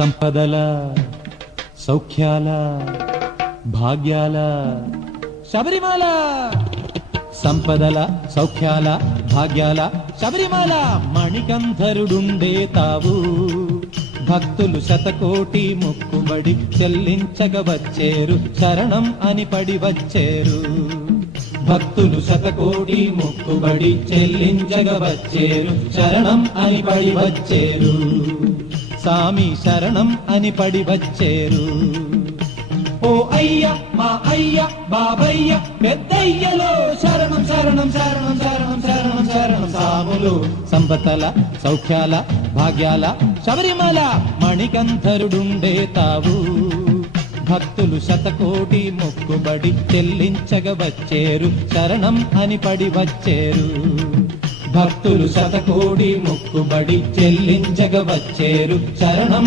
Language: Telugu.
సంపదల సౌఖ్యాల భాగ్యాల శబరిమాల సంపదల సౌఖ్యాల భాగ్యాల శబరిమాల మణికంధరుడుండే తావు. భక్తులు శతకోటి మొక్కుబడి చెల్లించగ వచ్చేరు శరణం అని పడి వచ్చేరు. భక్తులు శతకోటి మొక్కుబడి చెల్లించగ వచ్చేరు శరణం అని పడి వచ్చేరు. సామి శరణం అని పడి వచ్చేరు. ఓ అయ్య మా అయ్య బాబయ్య పెద్దయ్యలో శరణం శరణం శరణం శరణం శరణం శరణం. సాములు సంపతల సౌఖ్యాల భాగ్యాల శబరిమల మణికంధరుడుండే తావు. భక్తులు శతకోటి మొక్కుబడి చెల్లించగ వచ్చేరు. శరణం అని పడి వచ్చేరు. భక్తులు శతకోటి మొక్కుబడి చెల్లించగ వచ్చేరు శరణం